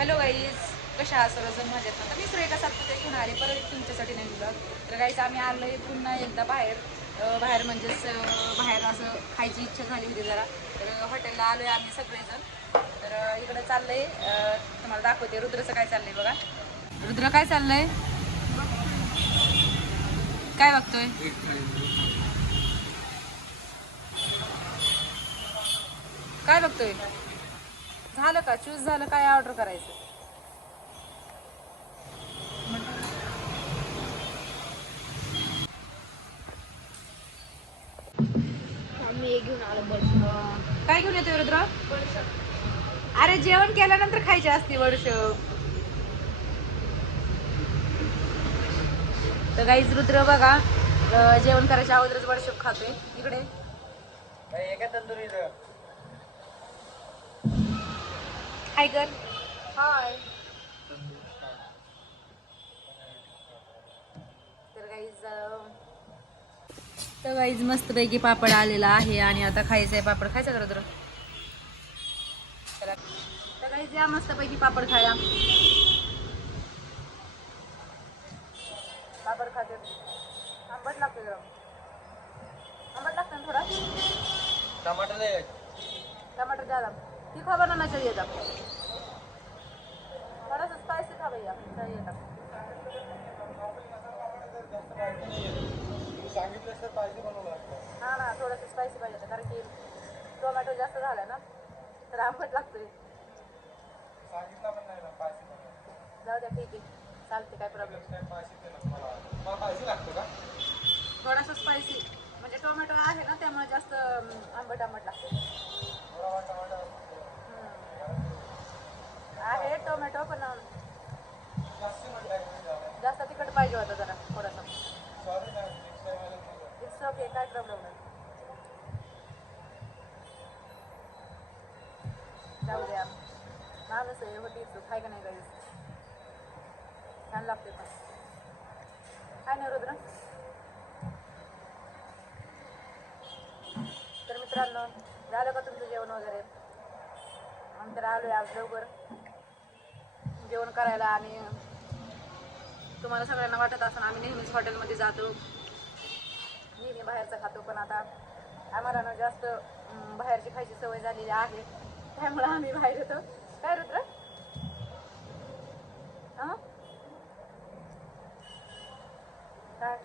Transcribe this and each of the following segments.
Hello guys कशा आहात सर्वजण? मजेत ना? तर मी सुरेखा सातपुते घेऊन आले परत तुमच्यासाठी नाही ब्लॉग तर गाईज आम्ही आलो आहे पुन्हा एकदा बाहेर. बाहेर म्हणजेच बाहेर असं खायची इच्छा झाली होती जरा. तर हॉटेलला आलो आहे आम्ही सगळेजण. तर इकडं चाललंय. आहे तुम्हाला दाखवते रुद्रचं काय चाललंय बघा. रुद्र काय चाललंय? काय बघतोय? काय बघतोय? झालं का? चूज झालं काय ऑर्डर करायचं? काय घेऊन येतोय रुद्र? अरे जेवण केल्यानंतर खायचे असते वर्ष तर गाईच रुद्र बघा जेवण करायच्या अगोदरच वर्षप खातोय. इकडे. हाय कर हाय तर गाईज तर गाईज मस्तपैकी पापड आलेला आहे आणि आता खायचं आहे पापड. खायचा चला. तर गाईज या मस्तपैकी पापड खाया. पापड खाते. आंबट लागतो जरा. आंबट लागतं ना थोडा? टमाटर टमाटर द्याला ती खबर ना नसेल येतात भैया सही येतात सांगितलं हा ना थोडंसं स्पायसी पाहिजे होतं, कारण की टोमॅटो जास्त झाला ना तर आंबट लागतोय सांगितलं जाऊ द्या ठीक आहे चालते काय प्रॉब्लेम काय थोडासा स्पायसी म्हणजे टोमॅटो आहे ना त्यामुळे जास्त आंबट आंबट लागते. आहे टोमॅटो पण अं, जास्त म्हटलं आहे जास्त तिखट पाहिजे होता जरा थोडासा. इट्स ओके काय प्रॉब्लेम नाही. जाऊ द्या माणूस आहे होती तू आहे का नाही गाईस? छान लागते पण. काय नाही रुद्र तर मित्रांनो झालं का तुमचं जेवण वगैरे? आम्ही तर आलोय आज लवकर. जेवण करायला आणि तुम्हाला सगळ्यांना वाटत असं आम्ही नेहमीच हॉटेलमध्ये जातो. नेहमी बाहेरचं खातो पण आता आम्हाला ना जास्त बाहेरची खायची सवय झालेली आहे. त्यामुळे आम्ही बाहेर येतो. काय रुद्र? काय?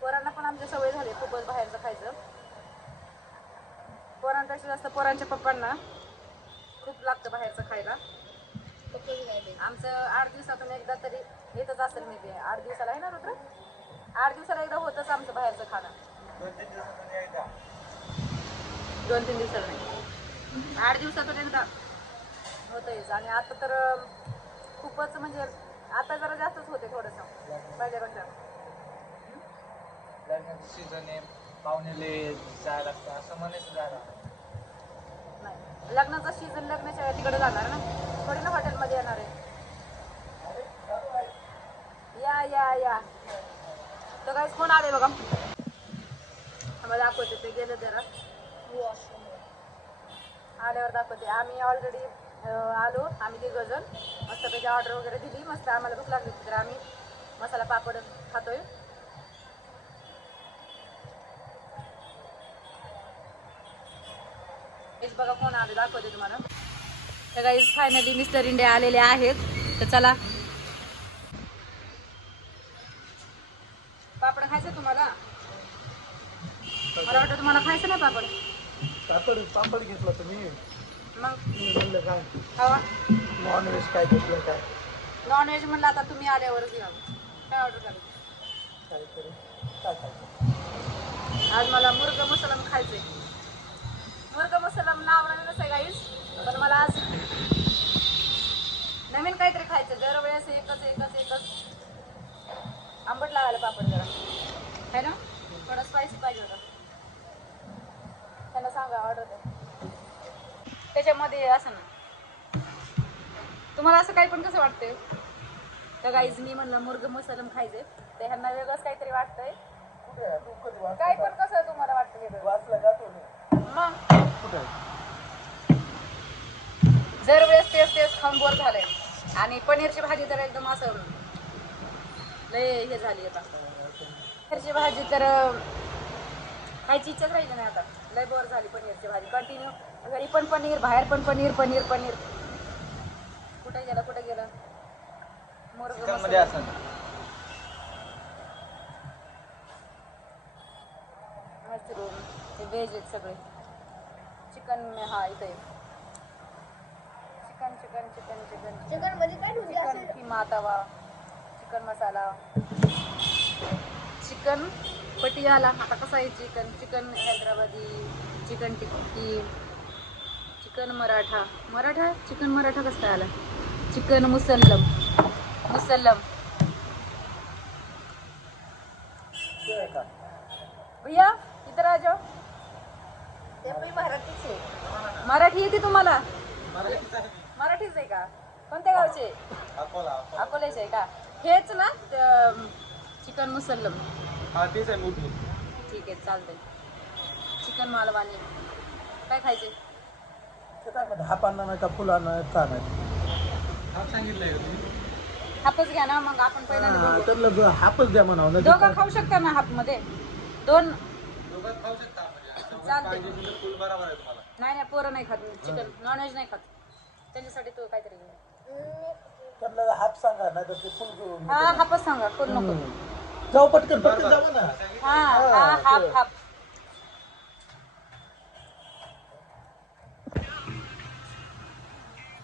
पोरांना पण आमच्या सवय झाली खूपच बाहेरचं खायचं. पोरांपेक्षा जास्त पोरांच्या पप्पांना खूप लागतं बाहेरचं खायला. आमचं आठ दिवसातून एकदा तरी येतच असेल मी ते आठ दिवसाला आहे ना रुद्र? आठ दिवसाला एकदा होतच आमचं बाहेरचं खाणं. दोन तीन दिवसाला नाही. आठ दिवसातून एकदा होतंयच. आणि आता तर खूपच म्हणजे आता जरा जास्तच होते थोडंसं. लग्नाचं सीझन आहे. पाहुणेले जायला लागतं असं म्हणायचं जायला नाही. लग्नाचा सीझन लग्नाच्या वेळी तिकडे जाणार ना. थोडी ना हॉटेलमध्ये येणार आहे. या या या. तर काहीच कोण आले बघा? आम्हाला दाखवते ते गेलं जरा. आल्यावर दाखवते. आम्ही ऑलरेडी आलो. आम्ही तिघ जण. मस्त त्याची ऑर्डर वगैरे दिली. मस्त आम्हाला भूक लागली होती तर आम्ही मसाला पापड खातोय. हेच बघा कोण आले. दाखवते तुम्हाला. तर काही फायनली मिस्टर इंडिया आलेले आहेत. तर चला. पापड खायचं तुम्हाला? मला वाटतं तुम्हाला खायचं नाही पापड. पापड पापड घेतलं तुम्ही. मग? मी म्हणलं काय? नॉनव्हेज काय घेतलं काय? नॉनव्हेज म्हणलं आता तुम्ही आल्यावरच घ्या. काय ऑर्डर काय करू? काय खायचं? आज मला मुर्ग मसालाम खायचंय. मुर्ग मसालाम नाव नवीनच आहे गाईस पण मला आज नवीन काहीतरी खायचं. दरवेळेस एकच एकच एकच. आंबट लागायला पापड जरा. है ना? थोडं स्पायसी पाहिजे होतं. त्यांना सांगा ऑर्डर द्या. त्याच्यामध्ये असं ना. तुम्हाला असं काही पण कसं वाटतंय? तर गाईज मी म्हणलं मुर्ग मसालम खायचंय. तर ह्यांना वेगळंच काहीतरी वाटतंय. काय पण कसं तुम्हाला वाटतं मग. कुठे आहे? तेच तेच खाऊन बोर झालंय. आणि पनीरची भाजी तर एकदम असं लय हे झाली आता. पनीरची भाजी तर खायची इच्छाच राहिली नाही आता. लय बोर झाली पनीरची भाजी. कंटिन्यू घरी पण पनीर बाहेर पण पनीर पनीर पनीर. कुठे गेलं कुठे गेलं. असं. मशरूम हे व्हेज आहेत सगळे. चिकन हा इथे chicken chicken chicken chicken chicken. मध्ये काय ठेवते चिकन असं किमा तवा चिकन मसाला. चिकन पटियाला. आता कसं आहे chicken? Chicken Hyderabadi chicken tikki chicken Maratha. Maratha? Chicken Maratha कसं काय आला? चिकन मुसल्लम. मुसल्लम. भैया इधर आ जाओ ते पण मराठीच आहे. मराठी येते तुम्हाला? मराठीच आहे. का? कोणत्या गावचे? अकोल्याचे आहे का? हेच ना चिकन मुसल्लम. हा तेच आहे मोठी. ठीक आहे चालतंय. चिकन मालवानी काय खायचे? हा पाना नाही का फुलाना का नाही? हा सांगितलंय का तुम्ही? हापच घ्या ना मग आपण पहिल्यांदा हा, बघू. त्यातलं ब- हापच द्या म्हणावं नाही दोघं खाऊ शकता ना हापमध्ये दोन दोघात खाऊ शकता म्हणजे. चालतंय. पाहिजे तुझं फुल बरोबर आहे तुम्हाला. नाही नाही पोरं नाही खात चिकन. नॉनव्हेज नाही खात. त्यांच्यासाठी तू काहीतरी सांगा नाही तर ते फुल घेऊन हा हापच सांगा कोण नको. जाऊ पटकन पटकन जाऊ ना. हा हा हाप हाप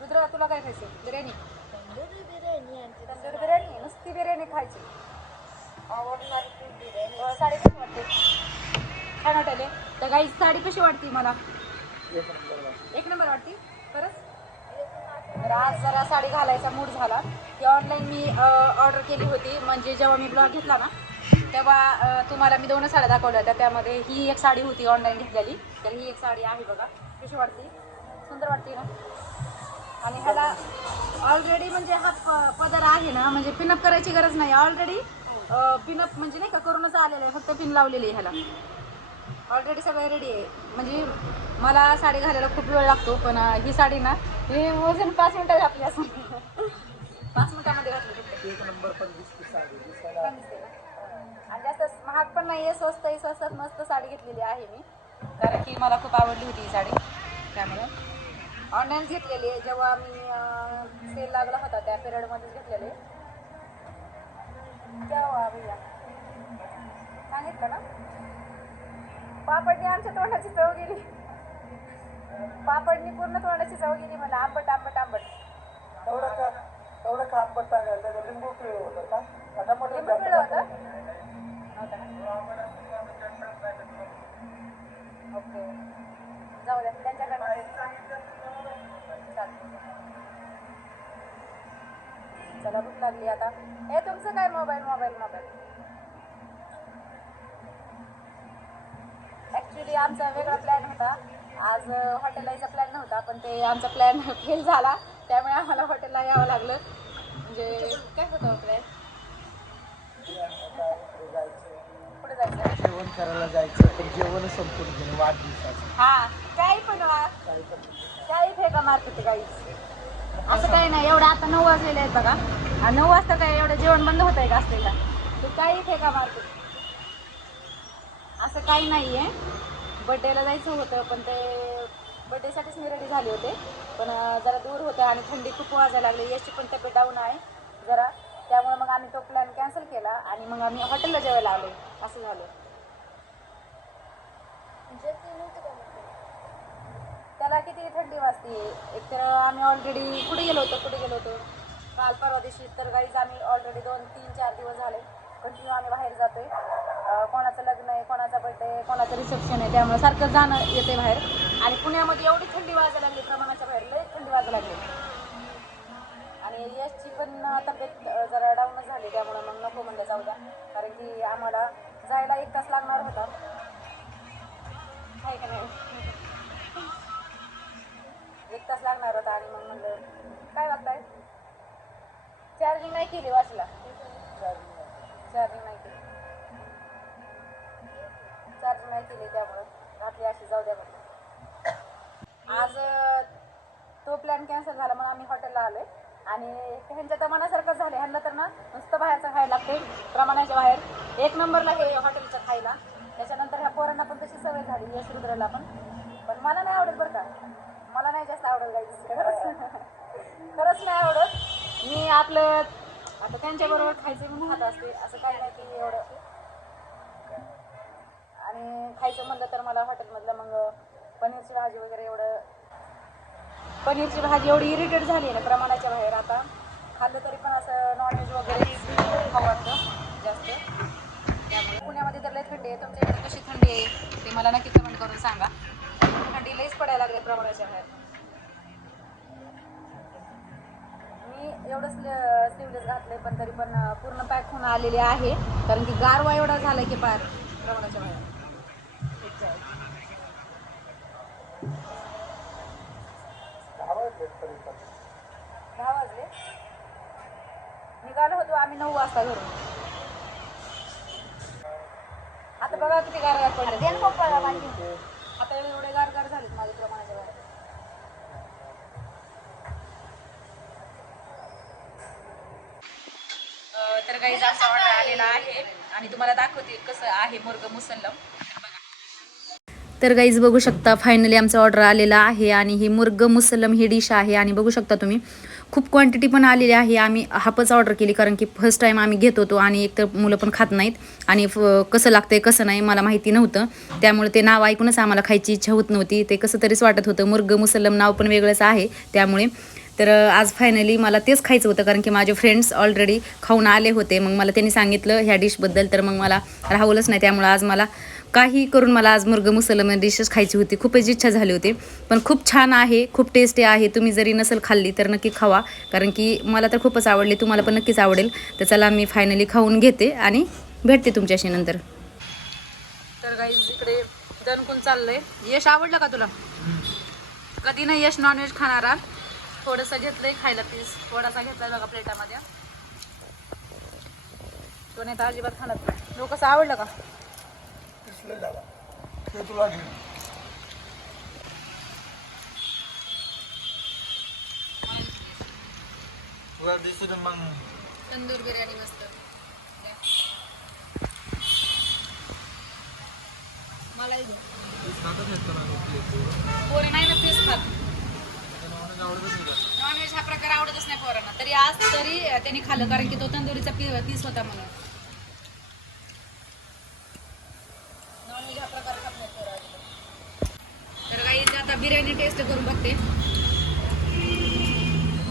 रुद्रा तुला काय खायचं? बिर्याणी. तंदुरी बिर्याणी आणि तंदूर बिर्याणी नुसती बिर्याणी खायची. आवडणारी ती बिर्याणी अं, साडी कशी वाटते? छान वाटायले. तर काही साडी कशी वाटते मला? एक नंबर वाटते. खरंच तर आज जरा साडी घालायचा मूड झाला. ती ऑनलाईन मी ऑर्डर केली होती. म्हणजे जेव्हा मी ब्लॉग घेतला ना तेव्हा तुम्हाला मी दोन साड्या दाखवल्या होत्या. त्यामध्ये ही एक साडी होती ऑनलाईन घेतलेली. तर ही एक साडी आहे बघा. कशी वाटते. सुंदर वाटते ना? आणि ह्याला ऑलरेडी म्हणजे हा प- पदर आहे ना म्हणजे पिनअप करायची गरज नाही. ऑलरेडी पिनअप म्हणजे नाही का करूनच आलेलं आहे. फक्त पिन लावलेली आहे ह्याला. ऑलरेडी सगळं रेडी आहे. म्हणजे मला साडी घालायला खूप वेळ लागतो पण ही साडी ना ही वजन पाच मिनिटं घातली असं. पाच मिनिटामध्ये घातली एक नंबर पण दिसते साडी दिसायला? आणि जास्त महाग पण नाही आहे स्वस्त आहे स्वस्तात मस्त साडी घेतलेली आहे मी. कारण की मला खूप आवडली होती ही साडी त्यामुळे. ऑनलाईन घेतलेली आहे जेव्हा मी सेल लागला होता त्या पिरियडमध्येच घेतलेली हुआ भैया सांगितलं ना? पापडनी आमच्या तोंडाची चव गेली. पापडनी पूर्ण तोंडाची चव गेली मला आंबट आंबट आंबट. एवढं का एवढं का आंबट लिंबू पिळ होतं का? टमाटर लिंबू? होतं? ओके. जाऊ द्या त्यांच्याकडनं. चालतंय. चला भूक लागली आता. हे तुमचं काय मोबाईल मोबाईल मोबाईल? ॲक्च्युली आमचा वेगळा प्लॅन होता. आज हॉटेलला यायचा प्लॅन नव्हता पण ते आमचा प्लॅन फेल झाला. त्यामुळे आम्हाला हॉटेलला यावं लागलं. म्हणजे काय होतं प्लॅन कुठे जायचं? जेवण करायला जायचं पण जेवण संपून गेलं वाढदिवसाचं. हा काही पण वा. काही पण काही फेका मारते काही? असं काही नाही एवढं आता नऊ वाजलेले आहेत बघा. आणि नऊ वाजता काय एवढं जेवण बंद होत आहे का असलेला? ते काही फेका मारते असं काही नाही आहे बड्डेला जायचं होतं पण ते बड्डेसाठीच मी रेडी झाले होते. पण जरा दूर होतं आणि थंडी खूप वाजायला लागली. याची पण तब्येत डाऊन आहे. जरा त्यामुळे मग आम्ही तो प्लॅन कॅन्सल केला आणि मग आम्ही हॉटेलला जेवायला आलो. असं झालं. जे त्याला किती थंडी वाजते? एक तर आम्ही ऑलरेडी कुठे गेलो होतो कुठे गेलो होतो? काल परवा दिवशी तर गाईज आम्ही ऑलरेडी दोन तीन चार दिवस झाले. कंटिन्यू आम्ही बाहेर जातोय. कोणाचं लग्न आहे कोणाचा बर्थडे आहे कोणाचं रिसेप्शन आहे त्यामुळे सारखं जाणं येते बाहेर. आणि पुण्यामध्ये एवढी थंडी वाजायला लागली प्रमाणाच्या बाहेर लई थंडी वाजायला लागली. आणि यशची पण तब्येत जरा डाऊनच झाली त्यामुळं मग नको म्हणलं जाऊ द्या. कारण की आम्हाला जायला एक तास लागणार होता. आहे का नाही? एक तास लागणार होता आणि मग म्हणलं काय बघताय चार्जिंग नाही केली वाचला. चार्जिंग नाही केली. चार्ज नाही केली त्यामुळं. रात्री अशी जाऊ द्या म्हटलं. आज तो प्लॅन कॅन्सल झाला म्हणून आम्ही हॉटेलला आलोय. आणि ह्यांच्या तर मनासारखंच झालं ह्यांना तर ना नुसतं बाहेरचं खायला लागते प्रमाणाच्या बाहेर. एक नंबरला हे हॉटेलचं खायला. त्याच्यानंतर ह्या पोरांना पण तशी सवय झाली यश रुद्रला पण. पण मला नाही आवडत बरं का. मला नाही जास्त आवडत गाईस खरंच. खरंच नाही आवडत. मी आपलं आता त्यांच्याबरोबर खायचं म्हणून खात असते. असं काही नाही की एवढं. आणि खायचं म्हणलं तर मला हॉटेलमधलं मग पनीरची भाजी वगैरे एवढं पनीरची भाजी एवढी इरिटेट झाली आहे ना प्रमाणाच्या बाहेर आता. खाल्लं तरी पण असं नॉनव्हेज वगैरे खाऊ वाटतं जास्त. त्यामुळे पुण्यामध्ये तर लई थंडी आहे. तुमच्या इकडे कशी थंडी आहे? ते मला नक्की कमेंट करून सांगा. थंडी लईच पडायला लागली प्रमाणाच्या बाहेर. मी एवढंच स्लीवलेस घातले पण तरी पण पूर्ण पॅक होऊन आलेली आहे. कारण की गारवा एवढा झाला की पार प्रमाणाच्या बाहेर ठीक आहे. दहा वाजले. दहा वाजले निघालो होतो आम्ही नऊ वाजता घरून. आता बघा किती गार गार पडले दे ना पप्पाला आता एवढे गार गार झालेत माझ्या प्रमाणाच्या बाहेर. तर काही जास्त ऑर्डर आलेला आहे. आणि तुम्हाला दाखवते कसं आहे मुर्ग मुसल्लम. तर गाईज बघू शकता फायनली आमचा ऑर्डर आलेला आहे आणि ही मुर्ग मुसलम ही डिश आहे आणि बघू शकता तुम्ही खूप क्वांटिटी पण आलेली आहे. आम्ही हापच ऑर्डर केली कारण की फर्स्ट टाईम आम्ही घेत होतो आणि एक तर मुलं पण खात नाहीत आणि फ- कसं लागतंय कसं नाही मला माहिती नव्हतं. त्यामुळे ते नाव ऐकूनच आम्हाला खायची इच्छा होत नव्हती. ते कसं तरीच वाटत होतं मुर्ग मुसलम नाव पण वेगळंच आहे. त्यामुळे तर आज फायनली मला तेच खायचं होतं कारण की माझे फ्रेंड्स ऑलरेडी खाऊन आले होते. मग मला त्यांनी सांगितलं ह्या डिशबद्दल तर मग मला राहवलंच नाही. त्यामुळे आज मला काही करून मला आज मुर्ग मुसलम डिशेस खायची होती. खूपच इच्छा झाली होती. पण खूप छान आहे खूप टेस्टी आहे. तुम्ही जरी नसेल खाल्ली तर नक्की खावा. कारण की मला तर खूपच आवडली तुम्हाला पण नक्कीच आवडेल. तर चला मी फायनली खाऊन घेते आणि भेटते तुमच्याशी नंतर. तर काही इकडे दणकून चाललंय. यश आवडलं का तुला? कधी नाही यश नॉनव्हेज खाणारा थोडंसं घेतलंय खायला पीस थोडासा घेतलाय बघा प्लेटामध्ये तो नाही तर अजिबात खाणार नाही. कसं आवडलं का? झाला. तुला घे तुला दिसून मग. तंदूर बिर्याणी मस्त. मलाही दे. पोरे? नाही ना पीस खात. नॉनव्हेज हा प्रकार आवडतच नाही पोरांना. तरी आज तरी त्यांनी खाल्लं कारण की तो तंदुरीचा पी पीस होता म्हणून नॉनव्हेज हा प्रकार खात नाही पोरं अजिबात. तर काही आता बिर्याणी टेस्ट करून बघते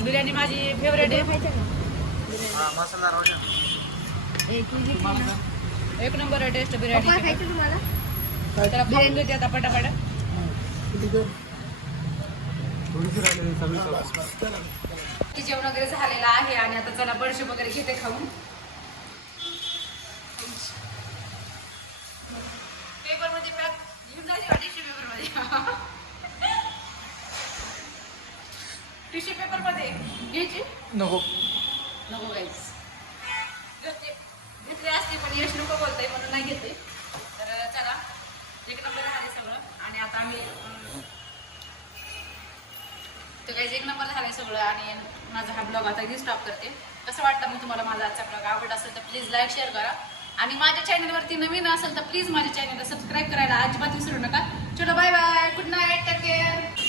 बिर्याणी माझी फेवरेट आहे. हा. एक नंबर आहे टेस्ट बिर्याणी. खायचं तुम्हाला? तर खाऊन घेते आता पटापट. जेवण वगैरे झालेलं आहे आणि आता चला बडशे वगैरे घेते खाऊन. पेपरमध्ये पॅक घेऊन जायचे पेपरमध्ये. टिश्यू पेपरमध्ये घ्यायची? नको. नको गाईस घेतली असते पण यश नको बोलतंय म्हणून नाही घेते तर चला. एक नंबर झाले सगळं. आणि आता आम्ही तर काही एक नंबर झाले सगळं आणि माझा हा ब्लॉग आता इथे स्टॉप करते. कसं वाटतं मग तुम्हाला माझा आजचा ब्लॉग? आवडत असेल तर प्लीज लाईक शेअर करा. आणि माझ्या चॅनलवरती नवीन असेल तर प्लीज माझ्या चॅनलला सबस्क्राईब करायला अजिबात विसरू नका. चलो bye bye good night take care